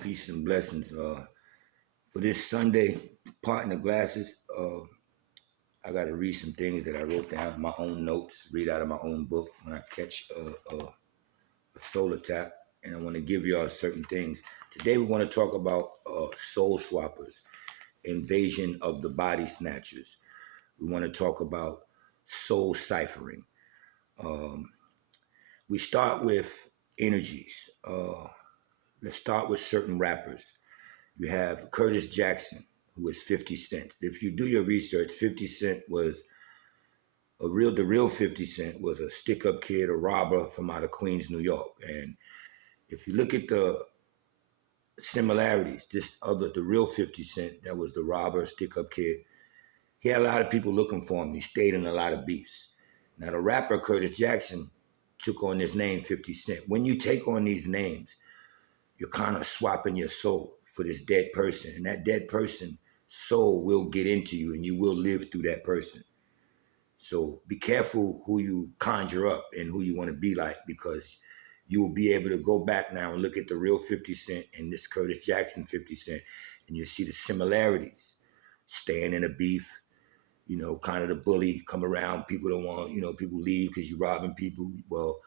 Peace and blessings. For this Sunday, partner glasses, I got to read some things that I wrote down in my own notes, read out of my own book when I catch a soul attack. And I want to give y'all certain things. Today, we want to talk about soul swappers, invasion of the body snatchers. We want to talk about soul ciphering. Um, we start with energies. Let's start with certain rappers. You have Curtis Jackson, who is 50 Cent. If you do your research, 50 Cent was the real 50 Cent was a stick-up kid, a robber from out of Queens, New York. And if you look at the similarities, the real 50 Cent, that was the robber, stick-up kid, he had a lot of people looking for him. He stayed in a lot of beefs. Now, the rapper Curtis Jackson took on this name 50 Cent. When you take on these names, you're kind of swapping your soul for this dead person. And that dead person soul will get into you and you will live through that person. So be careful who you conjure up and who you want to be like, because you will be able to go back now and look at the real 50 Cent and this Curtis Jackson 50 Cent, and you'll see the similarities. Staying in a beef, kind of the bully, come around, people don't want, people leave because you're robbing people. Well,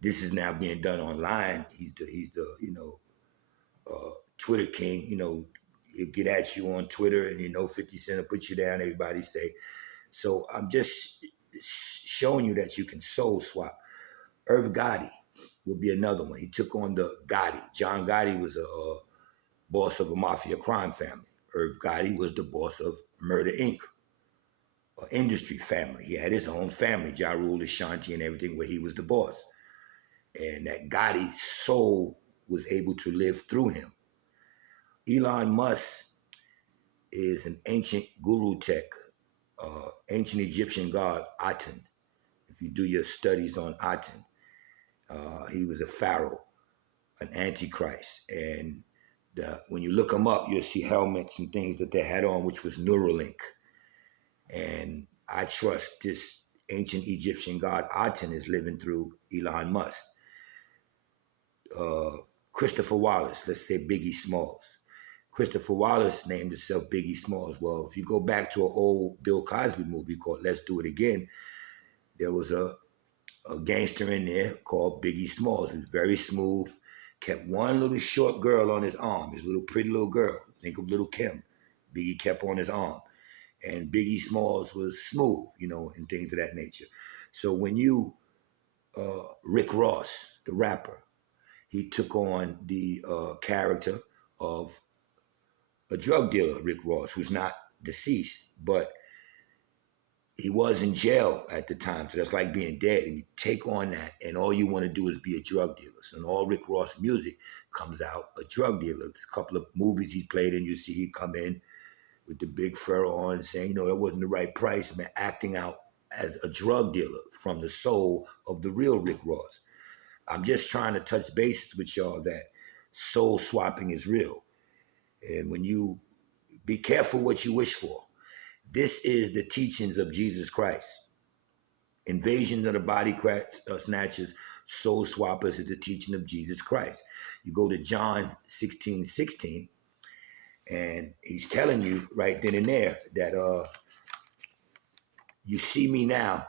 this is now being done online. He's the Twitter king. He'll get at you on Twitter, and 50 Cent will put you down. Everybody say. So I'm just showing you that you can soul swap. Irv Gotti will be another one. He took on the Gotti. John Gotti was a boss of a mafia crime family. Irv Gotti was the boss of Murder Inc., an industry family. He had his own family, Ja Rule, Ashanti, and everything, where he was the boss. And that Gotti's soul was able to live through him. Elon Musk is an ancient guru tech, ancient Egyptian god Aten. If you do your studies on Aten, he was a pharaoh, an antichrist. And when you look him up, you'll see helmets and things that they had on, which was Neuralink. And I trust this ancient Egyptian god Aten is living through Elon Musk. Christopher Wallace, let's say Biggie Smalls. Christopher Wallace named himself Biggie Smalls. Well, if you go back to an old Bill Cosby movie called Let's Do It Again, there was a gangster in there called Biggie Smalls. He was very smooth, kept one little short girl on his arm, his little pretty little girl. Think of little Kim. Biggie kept on his arm. And Biggie Smalls was smooth, and things of that nature. So when Rick Ross, the rapper, he took on the character of a drug dealer, Rick Ross, who's not deceased, but he was in jail at the time. So that's like being dead. And you take on that, and all you want to do is be a drug dealer. So in all Rick Ross music comes out a drug dealer. There's a couple of movies he played in, you see he come in with the big fur on saying, that wasn't the right price, man, acting out as a drug dealer from the soul of the real Rick Ross. I'm just trying to touch bases with y'all that soul swapping is real. And when you be careful what you wish for. This is the teachings of Jesus Christ. Invasion of the body snatchers, soul swappers is the teaching of Jesus Christ. You go to John 16:16, and he's telling you right then and there that you see me now,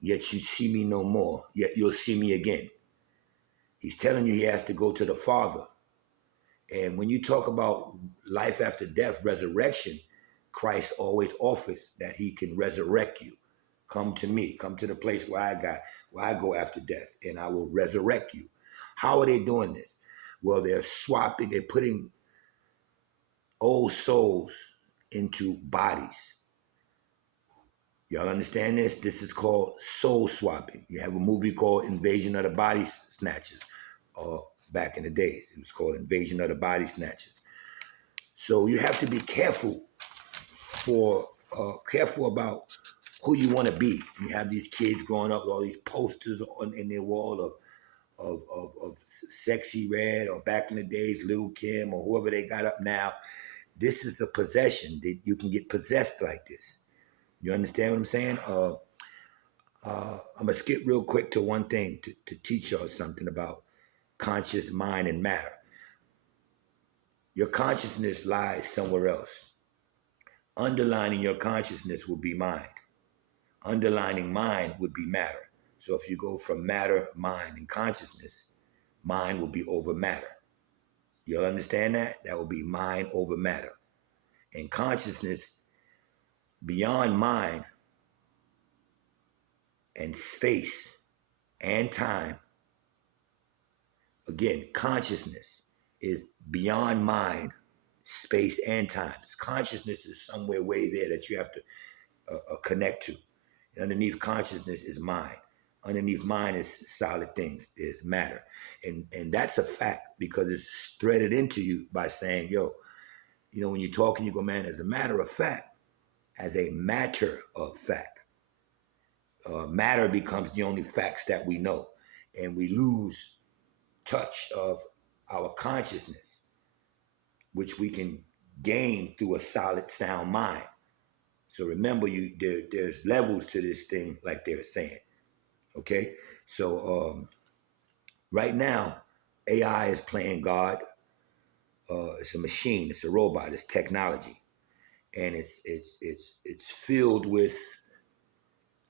yet you see me no more, yet you'll see me again. He's telling you he has to go to the Father. And when you talk about life after death, resurrection, Christ always offers that he can resurrect you. Come to me, come to the place where I go after death, and I will resurrect you. How are they doing this? Well, they're putting old souls into bodies. Y'all understand this? This is called soul swapping. You have a movie called Invasion of the Body Snatchers. Back in the days, it was called Invasion of the Body Snatchers. So you have to be careful about who you want to be. You have these kids growing up with all these posters in their wall of Sexy Red, or back in the days, Little Kim, or whoever they got up now. This is a possession. You can get possessed like this. You understand what I'm saying? I'm going to skip real quick to one thing to teach y'all something about conscious mind and matter. Your consciousness lies somewhere else. Underlining your consciousness will be mind. Underlining mind would be matter. So if you go from matter, mind, and consciousness, mind will be over matter. You'll understand that? That will be mind over matter. And consciousness beyond mind and space and time. Again, consciousness is beyond mind, space, and time. Consciousness is somewhere way there that you have to connect to. Underneath consciousness is mind. Underneath mind is solid things, is matter. And that's a fact because it's threaded into you by saying, yo, you know, when you're talking, you go, man, as a matter of fact, matter becomes the only facts that we know. And we lose touch of our consciousness, which we can gain through a solid, sound mind. So remember, there's levels to this thing, like they're saying. Okay, so right now, AI is playing God. It's a machine. It's a robot. It's technology, and it's filled with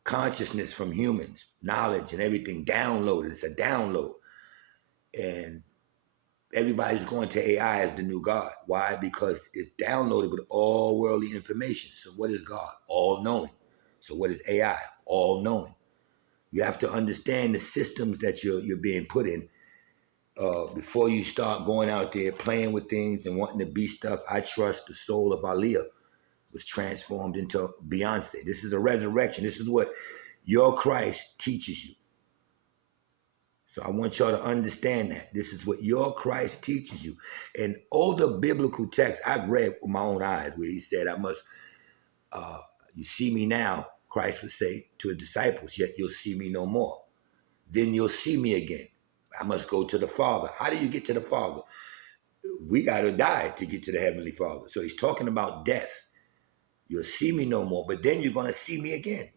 consciousness from humans, knowledge and everything downloaded. It's a download, and everybody's going to AI as the new God. Why? Because it's downloaded with all worldly information. So what is God? All knowing. So what is AI? All knowing. You have to understand the systems that you're being put in before you start going out there playing with things and wanting to be stuff. I trust the soul of Aaliyah was transformed into Beyonce. This is a resurrection. This is what your Christ teaches you. So I want y'all to understand that. This is what your Christ teaches you. And older biblical texts I've read with my own eyes where he said, you see me now, Christ would say to his disciples, yet you'll see me no more. Then you'll see me again. I must go to the Father. How do you get to the Father? We got to die to get to the Heavenly Father. So he's talking about death. You'll see me no more, but then you're going to see me again.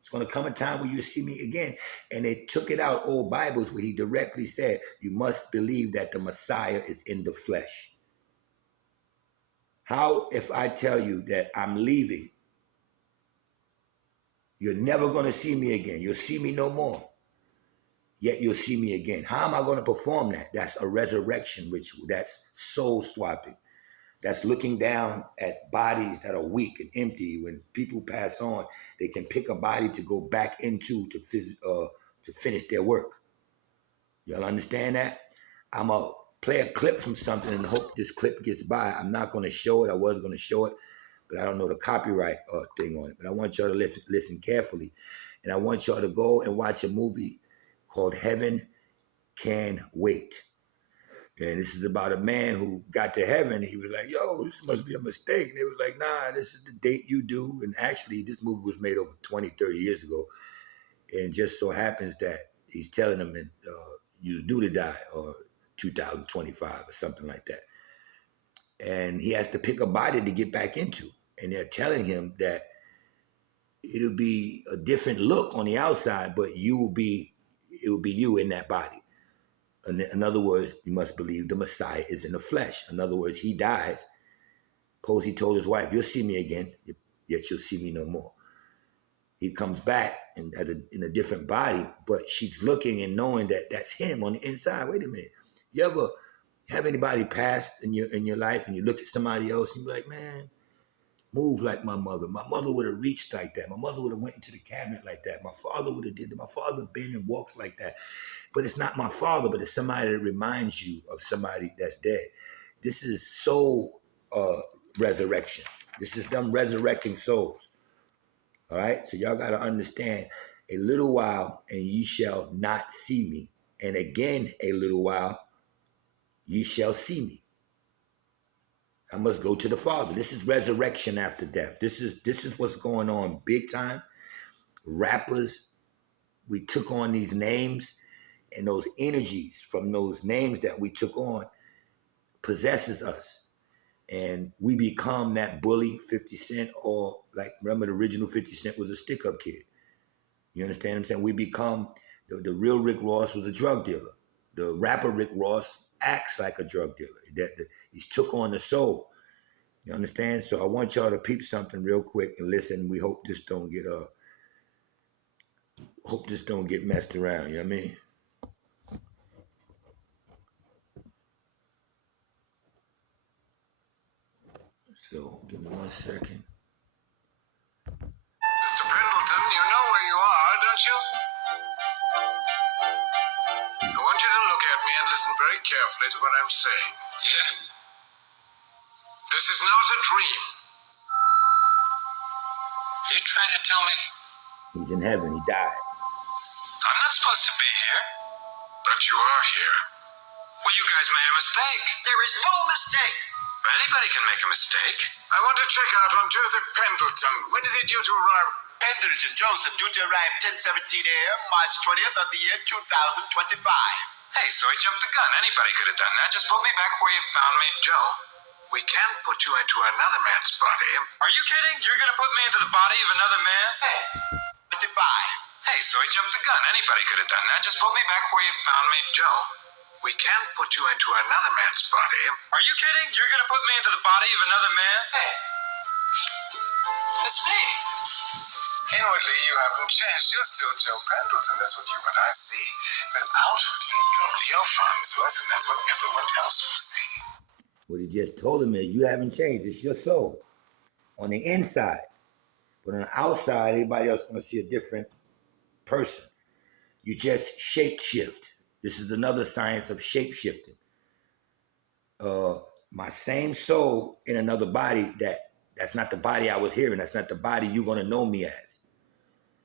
It's going to come a time where you see me again. And they took it out, old Bibles, where he directly said, you must believe that the Messiah is in the flesh. How if I tell you that I'm leaving, you're never going to see me again. You'll see me no more. Yet you'll see me again. How am I going to perform that? That's a resurrection ritual. That's soul swapping. That's looking down at bodies that are weak and empty. When people pass on, they can pick a body to go back into to finish their work. Y'all understand that? I'm going to play a clip from something and hope this clip gets by. I'm not going to show it. I was going to show it, but I don't know the copyright thing on it. But I want y'all to listen carefully. And I want y'all to go and watch a movie called Heaven Can Wait. And this is about a man who got to heaven. He was like, yo, this must be a mistake. And they was like, nah, this is the date you do. And actually, this movie was made over 20, 30 years ago. And just so happens that he's telling them you're due to die, or 2025 or something like that. And he has to pick a body to get back into. And they're telling him that it'll be a different look on the outside, but it will be you in that body. In other words, you must believe the Messiah is in the flesh. In other words, he dies. Suppose he told his wife, you'll see me again, yet you'll see me no more. He comes back in a different body, but she's looking and knowing that that's him on the inside. Wait a minute. You ever have anybody pass in your life and you look at somebody else and you're like, man, move like my mother. My mother would have reached like that. My mother would have went into the cabinet like that. My father would have did that. My father been and walks like that. But it's not my father, but it's somebody that reminds you of somebody that's dead. This is soul resurrection. This is them resurrecting souls. All right? So y'all got to understand, a little while and ye shall not see me. And again, a little while, ye shall see me. I must go to the Father. This is resurrection after death. This is what's going on big time. Rappers, we took on these names, and those energies from those names that we took on possesses us. And we become that bully 50 Cent, or like, remember the original 50 Cent was a stick-up kid. You understand what I'm saying? We become, the real Rick Ross was a drug dealer. The rapper Rick Ross acts like a drug dealer. He's took on the soul. You understand? So I want y'all to peep something real quick and listen. We hope this don't get messed around. You know what I mean? So give me 1 second. Mr. Pendleton, you know where you are, don't you? I want you to look at me and listen very carefully to what I'm saying. Yeah? This is not a dream. Are you trying to tell me? He's in heaven. He died. I'm not supposed to be here. But you are here. Well, you guys made a mistake. There is no mistake. Anybody can make a mistake. I want to check out on Joseph Pendleton. When is he due to arrive? Pendleton Joseph due to arrive 10:17 a.m. March 20th of the year 2025. Hey, so I jumped the gun. Anybody could have done that. Just put me back where you found me. Joe, we can't put you into another man's body. Are you kidding? You're going to put me into the body of another man? Hey, 25. Hey, so I jumped the gun. Anybody could have done that. Just put me back where you found me. Joe, we can't put you into another man's body. Are you kidding? You're going to put me into the body of another man? Hey, It's me. Inwardly, you haven't changed. You're still Joe Pendleton. That's what you and I see. But outwardly, you're Leo Farnsworth, and that's what everyone else will see. What he just told him is, you haven't changed. It's your soul on the inside. But on the outside, everybody else is going to see a different person. You just shape shift. This is another science of shape shifting. My same soul in another body, that's not the body I was hearing. That's not the body you're going to know me as.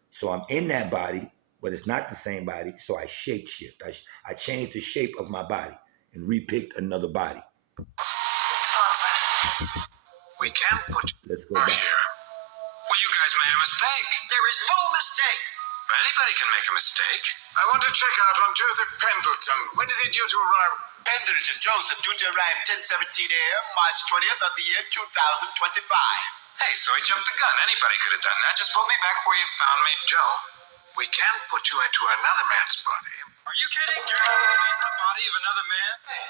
So I'm in that body, but it's not the same body. So I shape shift. I changed the shape of my body and repicked another body. Mr. Farnsworth, we can't put you Let's go back. here. Well, you guys made a mistake. there is no mistake. Anybody can make a mistake. I want to check out on Joseph Pendleton. When is he due to arrive? Pendleton Joseph due to arrive 10:17 a.m. March 20th of the year 2025. Hey, so I jumped the gun. Anybody could have done that. Just put me back where you found me. Joe, we can't put you into another man's body. Are you kidding? You're going to put me into the body of another man? Hey,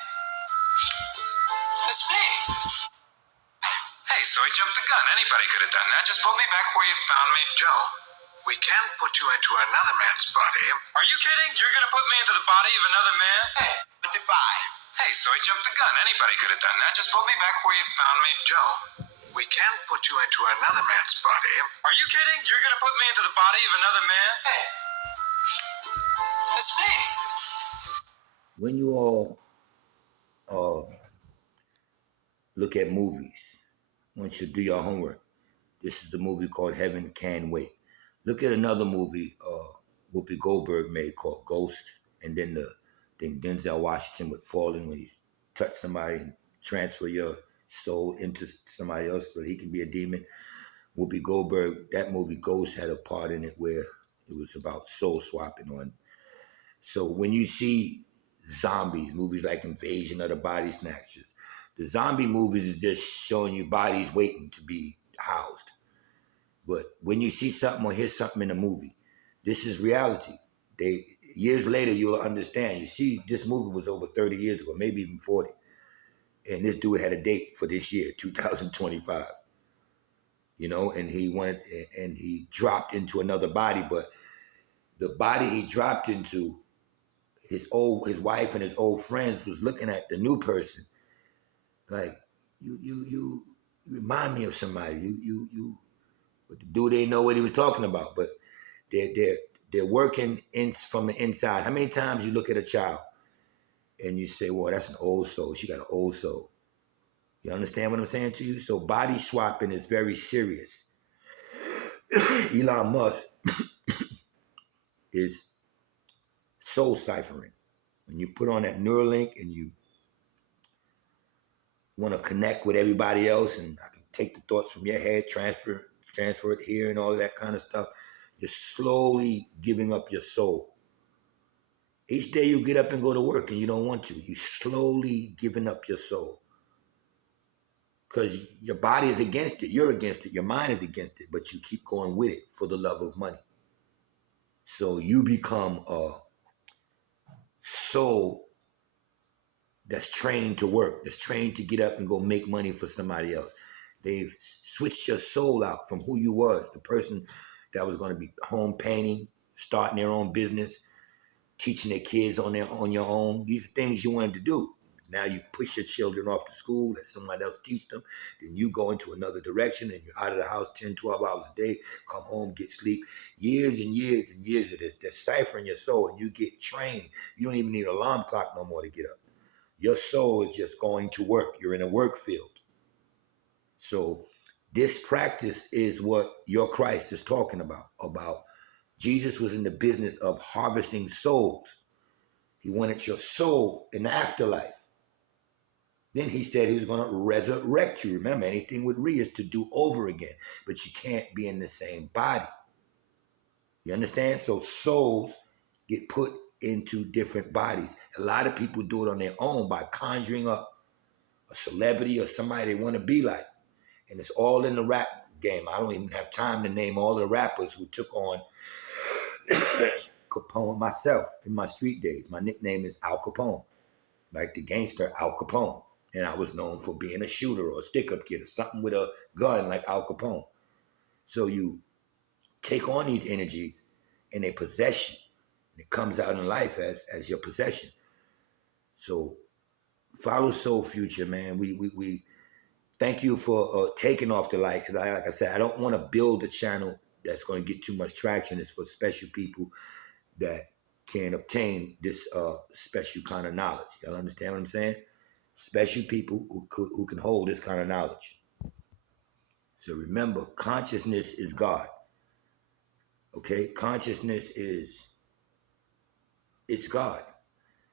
It's me. Hey, so I jumped the gun. Anybody could have done that. Just put me back where you found me. Joe, we can't put you into another man's body. Are you kidding? You're going to put me into the body of another man? hey, 25. Hey, so I jumped the gun. Anybody could have done that. Just put me back where you found me. Joe, we can't put you into another man's body. Are you kidding? You're going to put me into the body of another man? Hey, It's me. When you all look at movies, I want you to do your homework. This is the movie called Heaven Can Wait. Look at another movie Whoopi Goldberg made called Ghost, and then Denzel Washington would fall in when he touch somebody and transfer your soul into somebody else so that he can be a demon. Whoopi Goldberg, that movie Ghost had a part in it where it was about soul swapping on. So when you see zombies, movies like Invasion of the Body Snatchers, the zombie movies is just showing you bodies waiting to be housed. But when you see something or hear something in a movie, this is reality. Years later, you'll understand. You see, this movie was over 30 years ago, maybe even 40. And this dude had a date for this year, 2025. You know, and he dropped into another body, but the body he dropped into, his wife and his old friends was looking at the new person like, you remind me of somebody. But the dude didn't know what he was talking about, but they're working from the inside. How many times you look at a child and you say, well, that's an old soul. She got an old soul. You understand what I'm saying to you? So body swapping is very serious. Elon Musk is soul ciphering. When you put on that Neuralink and you want to connect with everybody else, and I can take the thoughts from your head, transfer it here and all of that kind of stuff, you're slowly giving up your soul. Each day you get up and go to work and you don't want to. You're slowly giving up your soul. Because your body is against it. You're against it. Your mind is against it. But you keep going with it for the love of money. So you become a soul that's trained to work, that's trained to get up and go make money for somebody else. They've switched your soul out from who you was, the person that was going to be home painting, starting their own business, teaching their kids on your own. These are things you wanted to do. Now you push your children off to school, let somebody else teach them. Then you go into another direction and you're out of the house 10, 12 hours a day, come home, get sleep. Years and years and years of this. They're ciphering your soul and you get trained. You don't even need an alarm clock no more to get up. Your soul is just going to work. You're in a work field. So this practice is what your Christ is talking about Jesus was in the business of harvesting souls. He wanted your soul in the afterlife. Then he said he was going to resurrect you. Remember, anything with re is to do over again, but you can't be in the same body. You understand? So souls get put into different bodies. A lot of people do it on their own by conjuring up a celebrity or somebody they want to be like. And it's all in the rap game. I don't even have time to name all the rappers who took on Capone myself in my street days. My nickname is Al Capone, like the gangster Al Capone. And I was known for being a shooter or a stick-up kid or something with a gun like Al Capone. So you take on these energies and they possess you. It comes out in life as your possession. So follow Soul Future, man. We thank you for taking off the light. Because like I said, I don't want to build a channel that's going to get too much traction. It's for special people that can obtain this special kind of knowledge. Y'all understand what I'm saying? Special people who can hold this kind of knowledge. So remember, consciousness is God. Okay? Consciousness it's God.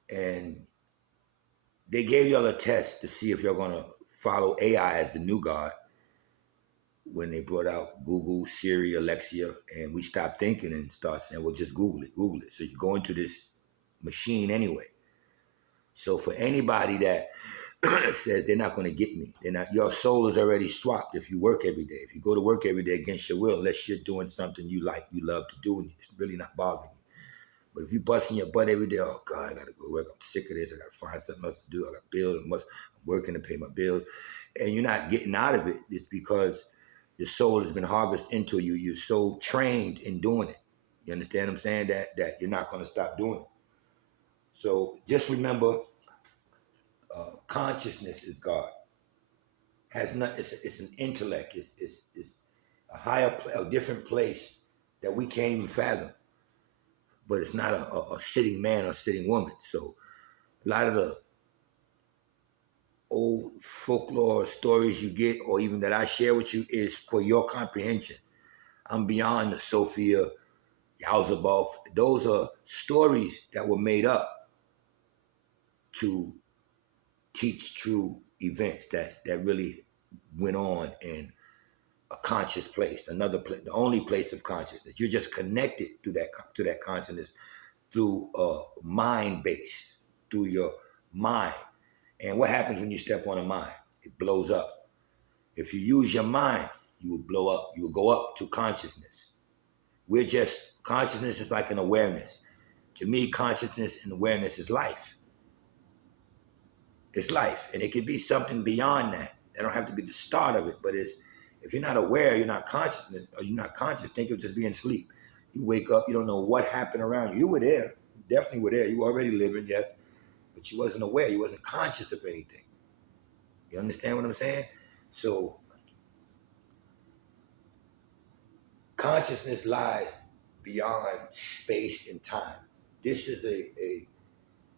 And they gave y'all a test to see if y'all gonna follow AI as the new God when they brought out Google, Siri, Alexa, and we stopped thinking and start saying, well, just Google it. So you go into this machine anyway. So for anybody that says they're not going to get me, they're not, your soul is already swapped if you work every day. If you go to work every day against your will, unless you're doing something you like, you love to do, and it's really not bothering you. But if you're busting your butt every day, oh God, I got to go to work, I'm sick of this, I got to find something else to do, I got bills, I'm working to pay my bills, and you're not getting out of it, it's because your soul has been harvested into you. You're so trained in doing it. You understand what I'm saying? That you're not going to stop doing it. So just remember, consciousness is God. Has not. It's an intellect. It's a higher, a different place that we can't even fathom. But it's not a sitting man or sitting woman. So a lot of the old folklore stories you get, or even that I share with you, is for your comprehension. I'm beyond the Sophia, Yalzaboth. Those are stories that were made up to teach true events that really went on in a conscious place, another place, the only place of consciousness. You're just connected to that consciousness through a mind base, through your mind. And what happens when you step on a mind? It blows up. If you use your mind, you will blow up. You will go up to consciousness. Consciousness is like an awareness. To me, consciousness and awareness is life. It's life. And it could be something beyond that. That don't have to be the start of it, but if you're not aware, you're not conscious, think of just being asleep. You wake up, you don't know what happened around you. You were there. You definitely were there. You were already living, yes, but you wasn't aware. You wasn't conscious of anything. You understand what I'm saying? So consciousness lies beyond space and time. This is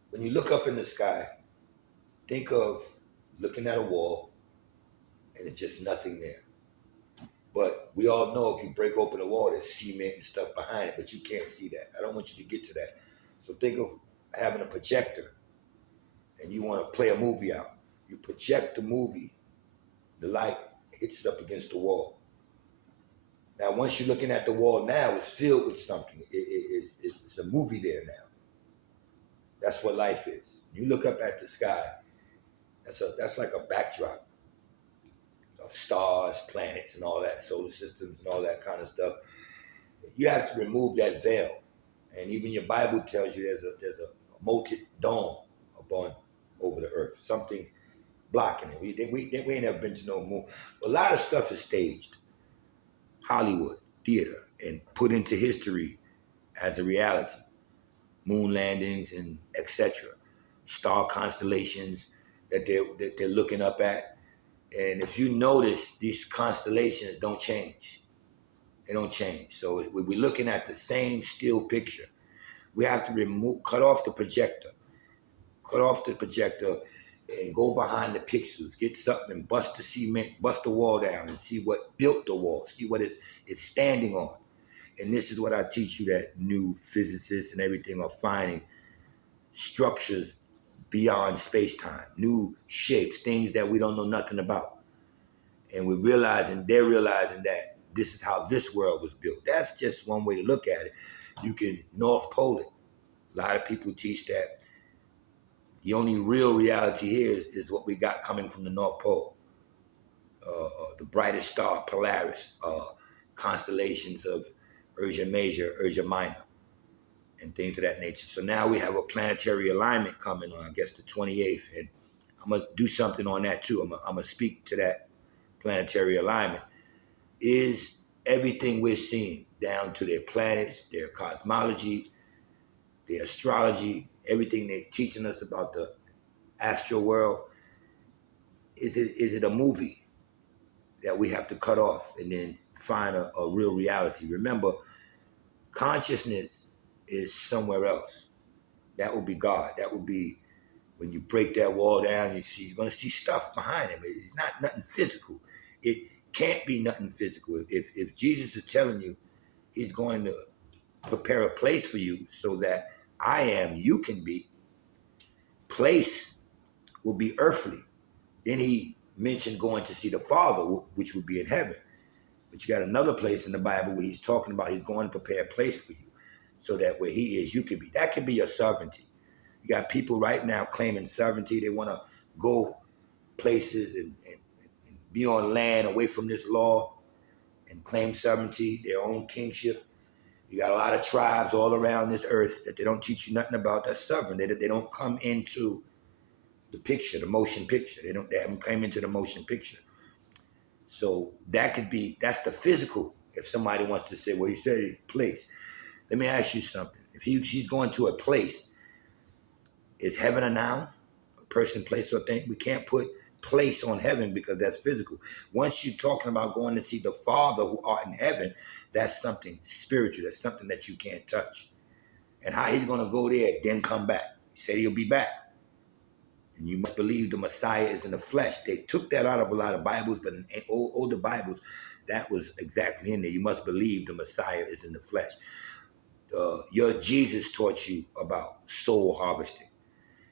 when you look up in the sky, think of looking at a wall and it's just nothing there. But we all know if you break open the wall, there's cement and stuff behind it, but you can't see that. I don't want you to get to that. So think of having a projector and you want to play a movie out. You project the movie, the light hits it up against the wall. Now, once you're looking at the wall now, it's filled with something. It's a movie there now. That's what life is. You look up at the sky, that's like a backdrop of stars, planets, and all that, solar systems and all that kind of stuff. You have to remove that veil. And even your Bible tells you there's a molten dome upon over the earth, something blocking it. We ain't never been to no moon. A lot of stuff is staged, Hollywood, theater, and put into history as a reality. Moon landings and etc. Star constellations that they're looking up at. And if you notice, these constellations don't change. They don't change. So we're looking at the same still picture. We have to cut off the projector. Cut off the projector and go behind the pixels. Get something and bust the cement, bust the wall down and see what built the wall. See what it's standing on. And this is what I teach you, that new physicists and everything are finding structures beyond space-time, new shapes, things that we don't know nothing about. And they're realizing that this is how this world was built. That's just one way to look at it. You can North Pole it. A lot of people teach that the only real reality here is what we got coming from the North Pole. The brightest star, Polaris, constellations of Ursa Major, Ursa Minor, and things of that nature. So now we have a planetary alignment coming on, I guess the 28th, and I'm going to do something on that too. I'm going to speak to that planetary alignment. Is everything we're seeing, down to their planets, their cosmology, their astrology, everything they're teaching us about the astral world, is it a movie that we have to cut off and then find a real reality? Remember, consciousness is somewhere else. That would be God. That would be when you break that wall down, you're going to see stuff behind it. It's not nothing physical. It can't be nothing physical. If Jesus is telling you he's going to prepare a place for you so that I am, you can be, place will be earthly. Then he mentioned going to see the Father, which would be in heaven. But you got another place in the Bible where he's talking about he's going to prepare a place for you so that where he is, you can be. That could be your sovereignty. You got people right now claiming sovereignty. They want to go places and be on land away from this law and claim sovereignty, their own kingship. You got a lot of tribes all around this earth that they don't teach you nothing about. That's sovereign. They don't come into the picture, the motion picture. They haven't come into the motion picture. So that's the physical. If somebody wants to say, well, he said place. Let me ask you something. If she's going to a place, is heaven a noun? A person, place, or thing? We can't put place on heaven because that's physical. Once you're talking about going to see the Father who art in heaven, that's something spiritual. That's something that you can't touch. And how he's going to go there, then come back. He said he'll be back. And you must believe the Messiah is in the flesh. They took that out of a lot of Bibles, but in older Bibles, that was exactly in there. You must believe the Messiah is in the flesh. Your Jesus taught you about soul harvesting.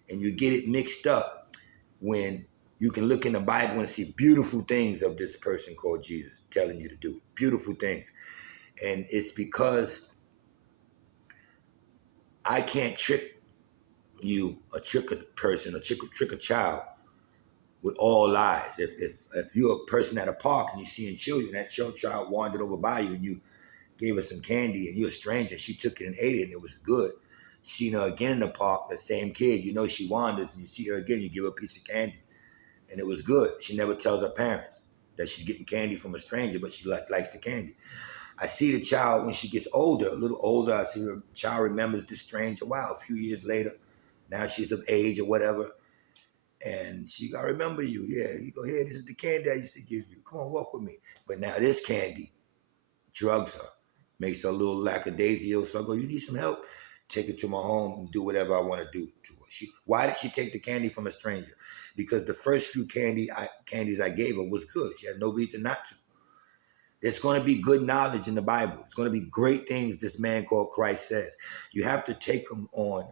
And you get it mixed up when you can look in the Bible and see beautiful things of this person called Jesus telling you to do. Beautiful things. And it's because I can't trick you, or trick a person, or trick a child with all lies. If you're a person at a park and you're seeing children, that child wandered over by you and you gave her some candy and you're a stranger, she took it and ate it and it was good. Seen her again in the park, the same kid, you know she wanders and you see her again, you give her a piece of candy and it was good. She never tells her parents that she's getting candy from a stranger, but she likes the candy. I see the child when she gets older, a little older, I see the child remembers the stranger. Wow, a few years later, now she's of age or whatever, and she, I remember you. Yeah, you go, here, this is the candy I used to give you. Come on, walk with me. But now this candy drugs her, makes her a little lackadaisical. So I go, you need some help? Take her to my home and do whatever I want to do to her. Why did she take the candy from a stranger? Because the first few candies I gave her was good. She had no reason not to. There's going to be good knowledge in the Bible. It's going to be great things this man called Christ says. You have to take him on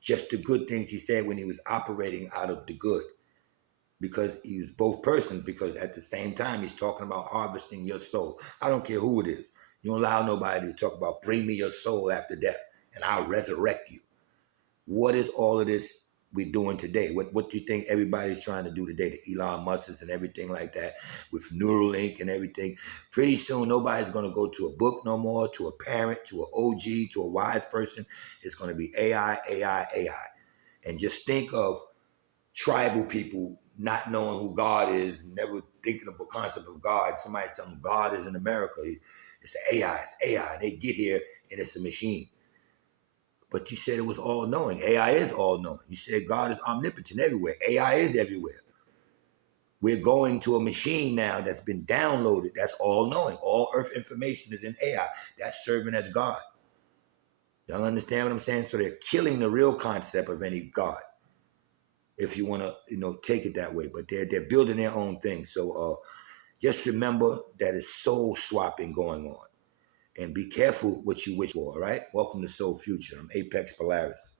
just the good things he said when he was operating out of the good. Because he was both persons, because at the same time, he's talking about harvesting your soul. I don't care who it is. You don't allow nobody to talk about bring me your soul after death and I'll resurrect you. What is all of this we're doing today? What do you think everybody's trying to do today? The Elon Musks and everything like that with Neuralink and everything. Pretty soon, nobody's going to go to a book no more, to a parent, to an OG, to a wise person. It's going to be AI, AI, AI. And just think of tribal people not knowing who God is, never thinking of a concept of God. Somebody tell them God is in America. It's AI, it's AI. And they get here and it's a machine. But you said it was all knowing. AI is all knowing. You said God is omnipotent everywhere. AI is everywhere. We're going to a machine now that's been downloaded. That's all knowing. All earth information is in AI. That's serving as God. Y'all understand what I'm saying? So they're killing the real concept of any God, if you want to, take it that way. But they're building their own thing. So just remember that it's soul swapping going on. And be careful what you wish for, all right? Welcome to Soul Future. I'm APEXX Polaris.